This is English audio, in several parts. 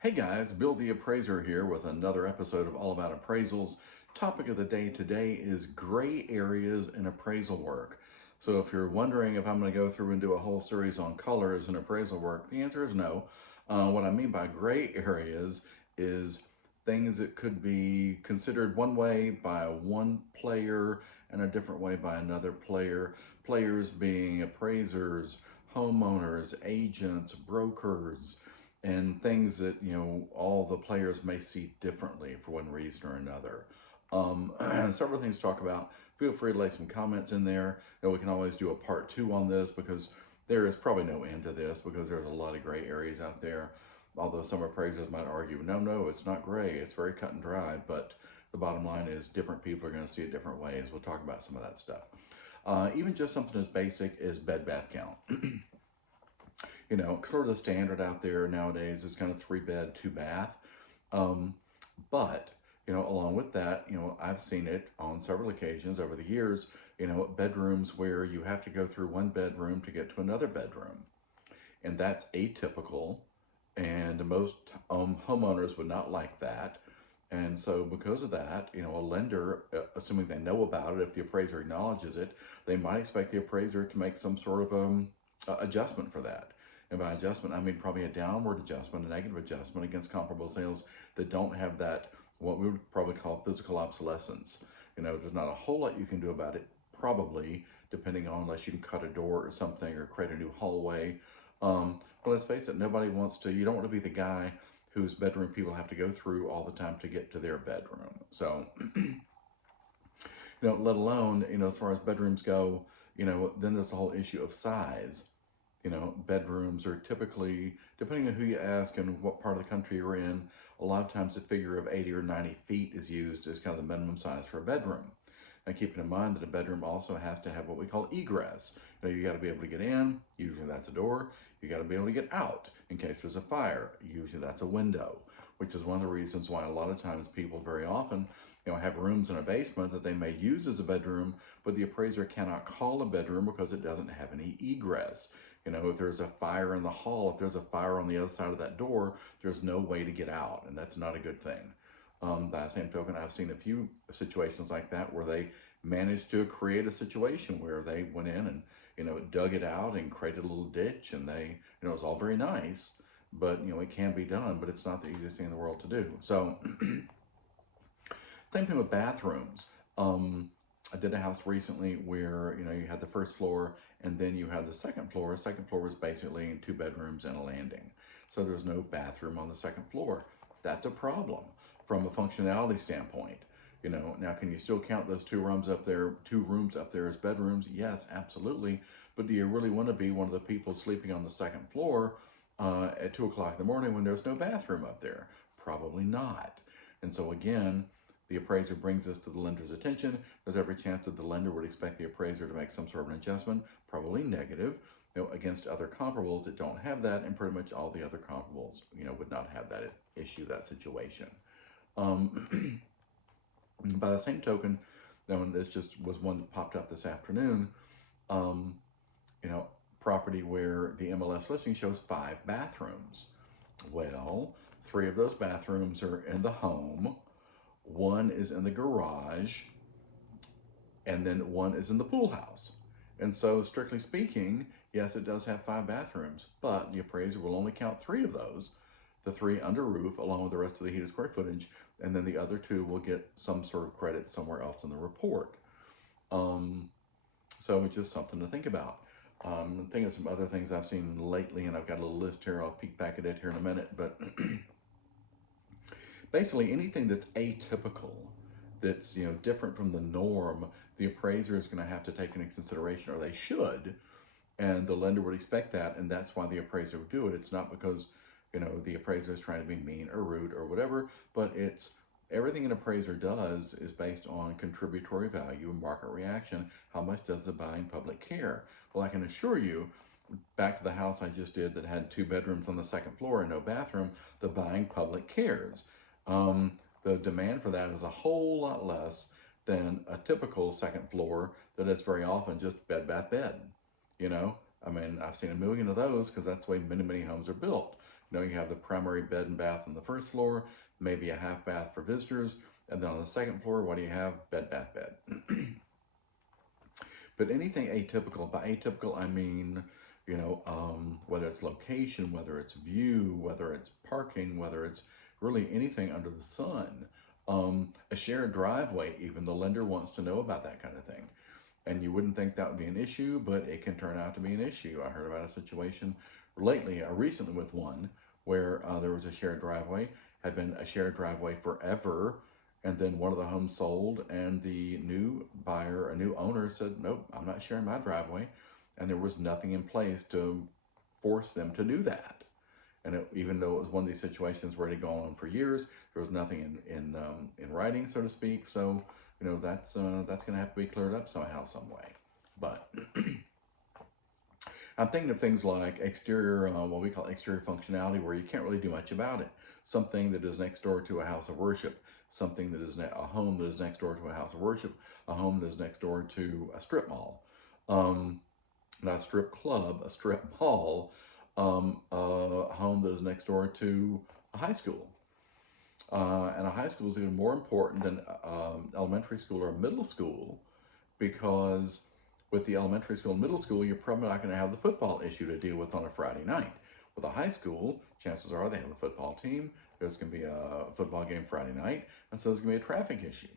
Hey guys, Bill the Appraiser here with another episode of All About Appraisals. Topic of the day today is gray areas in appraisal work. So if you're wondering if I'm going to go through and do a whole series on colors in appraisal work, the answer is no. What I mean by gray areas is things that could be considered one way by one player and a different way by another player. Players being appraisers, homeowners, agents, brokers, and things that all the players may see differently for one reason or another. Several things to talk about. Feel free to lay some comments in there, and we can always do a part 2 on this because there is probably no end to this because there's a lot of gray areas out there. Although some appraisers might argue, no, it's not gray, it's very cut and dry, but the bottom line is different people are going to see it different ways. We'll talk about some of that stuff. Even just something as basic as bed bath count. Sort of the standard out there nowadays is kind of 3-bed, 2-bath. But, along with that, I've seen it on several occasions over the years, bedrooms where you have to go through one bedroom to get to another bedroom. And that's atypical. And most homeowners would not like that. And so because of that, a lender, assuming they know about it, if the appraiser acknowledges it, they might expect the appraiser to make some sort of adjustment for that. And by adjustment, I mean probably a downward adjustment, a negative adjustment against comparable sales that don't have that, what we would probably call physical obsolescence. There's not a whole lot you can do about it, probably, depending on unless you can cut a door or something or create a new hallway. But let's face it, nobody wants to, you don't want to be the guy whose bedroom people have to go through all the time to get to their bedroom. So, let alone, as far as bedrooms go, then there's the whole issue of size. Bedrooms are typically, depending on who you ask and what part of the country you're in, a lot of times the figure of 80 or 90 feet is used as kind of the minimum size for a bedroom. And keeping in mind that a bedroom also has to have what we call egress. You got to be able to get in, usually that's a door. You got to be able to get out in case there's a fire. Usually that's a window, which is one of the reasons why a lot of times people very often have rooms in a basement that they may use as a bedroom, but the appraiser cannot call a bedroom because it doesn't have any egress. If there's a fire in the hall, if there's a fire on the other side of that door, there's no way to get out, and that's not a good thing. By the same token, I've seen a few situations like that where they managed to create a situation where they went in and, dug it out and created a little ditch, and they, it was all very nice, but, it can be done, but it's not the easiest thing in the world to do. So, same thing with bathrooms. I did a house recently where, you had the first floor and then you had the second floor. The second floor was basically 2 bedrooms and a landing. So there's no bathroom on the second floor. That's a problem from a functionality standpoint. Now can you still count those 2 rooms up there as bedrooms? Yes, absolutely. But do you really want to be one of the people sleeping on the second floor at 2 o'clock in the morning when there's no bathroom up there? Probably not. And so again, the appraiser brings this to the lender's attention. There's every chance that the lender would expect the appraiser to make some sort of an adjustment, probably negative, against other comparables that don't have that, and pretty much all the other comparables, would not have that issue, that situation. By the same token, this just was one that popped up this afternoon, property where the MLS listing shows 5 bathrooms. Well, 3 of those bathrooms are in the home, 1 is in the garage, and then 1 is in the pool house. And so, strictly speaking, yes, it does have 5 bathrooms, but the appraiser will only count 3 of those, the 3 under roof, along with the rest of the heated square footage, and then the other 2 will get some sort of credit somewhere else in the report. So it's just something to think about. Think of some other things I've seen lately, and I've got a little list here. I'll peek back at it here in a minute, but basically anything that's atypical, that's different from the norm, the appraiser is going to have to take into consideration, or they should, and the lender would expect that, and that's why the appraiser would do it. It's not because the appraiser is trying to be mean or rude or whatever, but it's everything an appraiser does is based on contributory value and market reaction. How much does the buying public care? Well, I can assure you, back to the house I just did that had 2 bedrooms on the second floor and no bathroom, the buying public cares. The demand for that is a whole lot less than a typical second floor that is very often just bed, bath, bed. I've seen a million of those because that's the way many homes are built. You have the primary bed and bath on the first floor, maybe a half bath for visitors, and then on the second floor, what do you have? Bed, bath, bed. But anything atypical, by atypical I mean, whether it's location, whether it's view, whether it's parking, whether it's really anything under the sun, a shared driveway, even the lender wants to know about that kind of thing. And you wouldn't think that would be an issue, but it can turn out to be an issue. I heard about a situation recently with one where there was a shared driveway, had been a shared driveway forever, and then one of the homes sold, and the new buyer, a new owner, said, "Nope, I'm not sharing my driveway," and there was nothing in place to force them to do that. And even though it was one of these situations where it had gone on for years, there was nothing in writing, so to speak. So that's going to have to be cleared up somehow, some way. But I'm thinking of things like exterior, what we call exterior functionality, where you can't really do much about it. Something that is next door to a house of worship, something that is a home that is next door to a house of worship, a home that is next door to a strip mall, not a strip club, a strip mall, a home that is next door to a high school. And a high school is even more important than elementary school or middle school, because with the elementary school and middle school, you're probably not going to have the football issue to deal with on a Friday night. With a high school, chances are they have a football team. There's going to be a football game Friday night, and so there's going to be a traffic issue.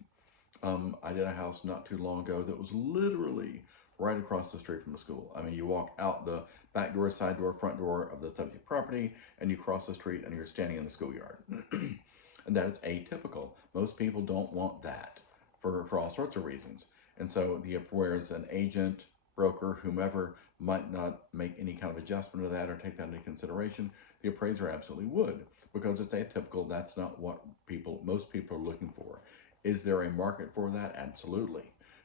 I did a house not too long ago that was literally right across the street from the school. I mean, you walk out the back door, side door, front door of the subject property, and you cross the street and you're standing in the schoolyard. And that is atypical. Most people don't want that for all sorts of reasons. And so whereas an agent, broker, whomever might not make any kind of adjustment to that or take that into consideration, the appraiser absolutely would, because it's atypical. That's not what most people are looking for. Is there a market for that? Absolutely.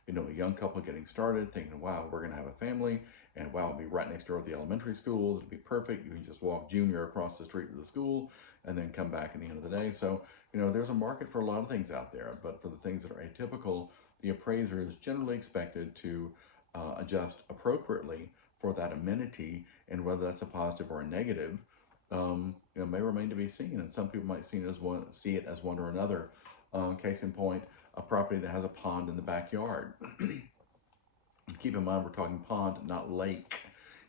A young couple getting started, thinking, wow, we're going to have a family, and wow, it'll be right next door to the elementary school. It'll be perfect. You can just walk Junior across the street to the school and then come back at the end of the day. So, there's a market for a lot of things out there, but for the things that are atypical, the appraiser is generally expected to adjust appropriately for that amenity, and whether that's a positive or a negative, may remain to be seen. And some people might see it as one or another. Case in point, a property that has a pond in the backyard. Keep in mind, we're talking pond, not lake.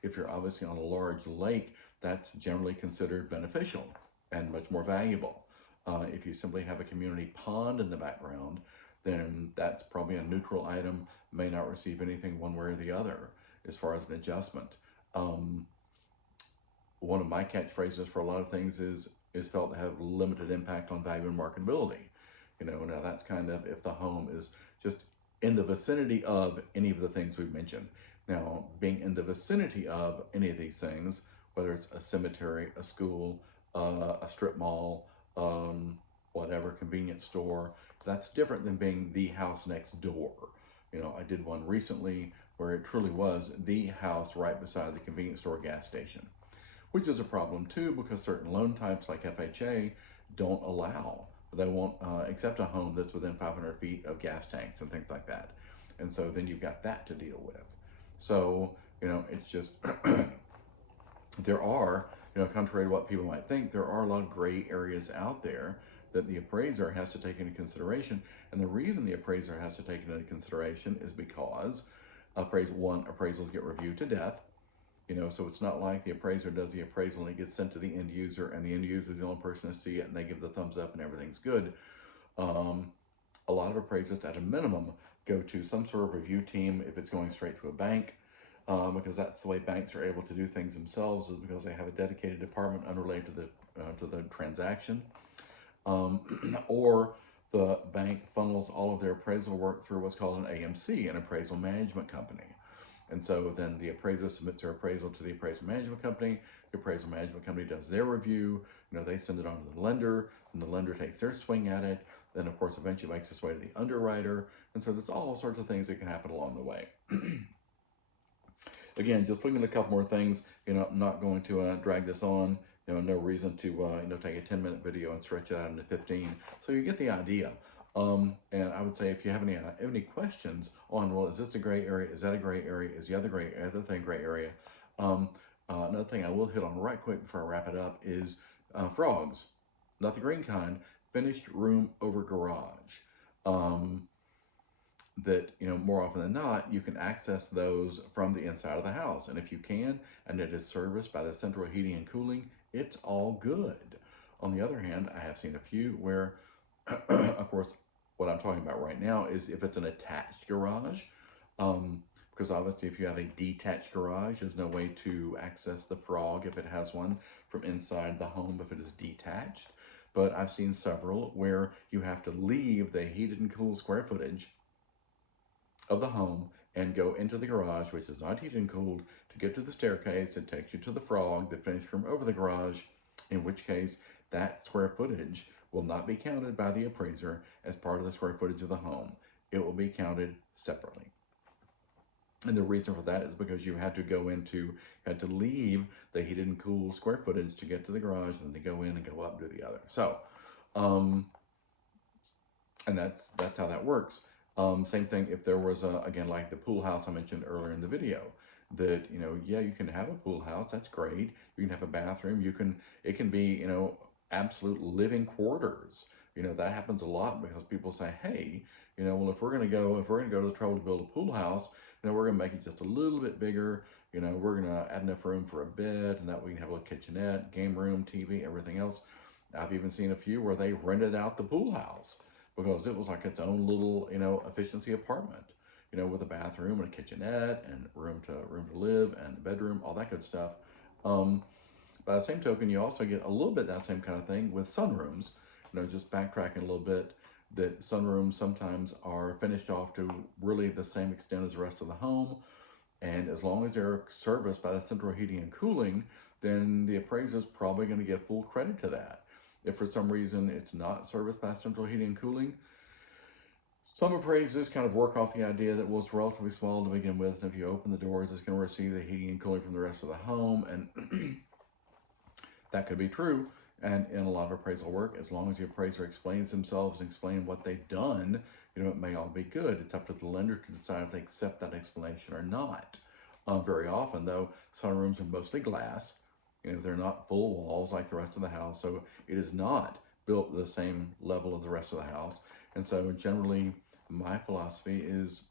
If you're obviously on a large lake, that's generally considered beneficial and much more valuable. If you simply have a community pond in the background, then that's probably a neutral item, may not receive anything one way or the other as far as an adjustment. One of my catchphrases for a lot of things is felt to have limited impact on value and marketability. Now that's kind of if the home is just in the vicinity of any of the things we've mentioned. Now, being in the vicinity of any of these things, whether it's a cemetery, a school, a strip mall, whatever, convenience store, that's different than being the house next door. I did one recently where it truly was the house right beside the convenience store gas station, which is a problem too, because certain loan types like FHA don't allow. They won't accept a home that's within 500 feet of gas tanks and things like that. And so then you've got that to deal with. So, it's just, there are, contrary to what people might think, there are a lot of gray areas out there that the appraiser has to take into consideration. And the reason the appraiser has to take it into consideration is because appraisals get reviewed to death. So it's not like the appraiser does the appraisal and it gets sent to the end user, and the end user is the only person to see it and they give the thumbs up and everything's good. A lot of appraisers, at a minimum, go to some sort of review team if it's going straight to a bank, because that's the way banks are able to do things themselves, is because they have a dedicated department unrelated to the transaction. Or the bank funnels all of their appraisal work through what's called an AMC, an appraisal management company. And so then the appraiser submits their appraisal to the appraisal management company. The appraisal management company does their review. They send it on to the lender, and the lender takes their swing at it. Then, of course, eventually makes its way to the underwriter. And so there's all sorts of things that can happen along the way. Again, just looking at a couple more things. I'm not going to drag this on. No reason to take a 10-minute video and stretch it out into 15. So you get the idea. And I would say if you have any questions on, well, is this a gray area? Is that a gray area? Is the other thing gray area? Another thing I will hit on right quick before I wrap it up is frogs. Not the green kind, finished room over garage. Um, that, more often than not, you can access those from the inside of the house. And if you can, and it is serviced by the central heating and cooling, it's all good. On the other hand, I have seen a few where, of course, what I'm talking about right now is if it's an attached garage. Because obviously, if you have a detached garage, there's no way to access the frog if it has one from inside the home if it is detached. But I've seen several where you have to leave the heated and cooled square footage of the home and go into the garage, which is not heated and cooled, to get to the staircase that takes you to the frog, the finished room over the garage, in which case that square footage will not be counted by the appraiser as part of the square footage of the home. It will be counted separately. And the reason for that is because you had to leave the heated and cool square footage to get to the garage, and then to go in and go up and do the other. So, and that's how that works. Same thing if there was again, like the pool house I mentioned earlier in the video, that, yeah, you can have a pool house, that's great. You can have a bathroom, it can be, absolute living quarters. That happens a lot because people say, hey, well, if we're gonna go to the trouble to build a pool house, we're gonna make it just a little bit bigger. We're gonna add enough room for a bed, and that we can have a little kitchenette, game room, TV, everything else. I've even seen a few where they rented out the pool house because it was like its own little, efficiency apartment, with a bathroom and a kitchenette and room to live and a bedroom, all that good stuff. By the same token, you also get a little bit that same kind of thing with sunrooms. Just backtracking a little bit, that sunrooms sometimes are finished off to really the same extent as the rest of the home. And as long as they're serviced by the central heating and cooling, then the appraiser is probably going to give full credit to that. If for some reason it's not serviced by central heating and cooling, some appraisers kind of work off the idea that, well, it's relatively small to begin with, and if you open the doors, it's going to receive the heating and cooling from the rest of the home, and that could be true. And in a lot of appraisal work, as long as the appraiser explains themselves and explain what they've done, it may all be good. It's up to the lender to decide if they accept that explanation or not. Very often, though, sunrooms are mostly glass. They're not full walls like the rest of the house, so it is not built to the same level as the rest of the house. And so generally, my philosophy is,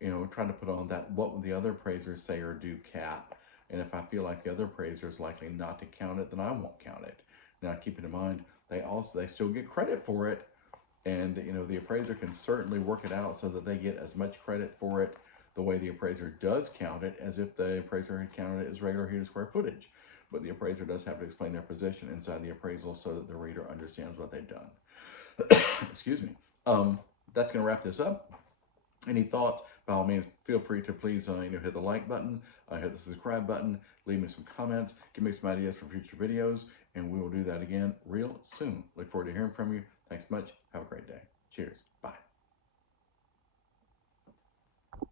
trying to put on that what would the other appraisers say or do cap. And if I feel like the other appraiser is likely not to count it, then I won't count it. Now, keep it in mind, they still get credit for it. And, the appraiser can certainly work it out so that they get as much credit for it the way the appraiser does count it as if the appraiser had counted it as regular heated square footage. But the appraiser does have to explain their position inside the appraisal so that the reader understands what they've done. Excuse me. That's going to wrap this up. Any thoughts, by all means, feel free to please hit the like button, hit the subscribe button, leave me some comments, give me some ideas for future videos, and we will do that again real soon. Look forward to hearing from you. Thanks much. Have a great day. Cheers. Bye.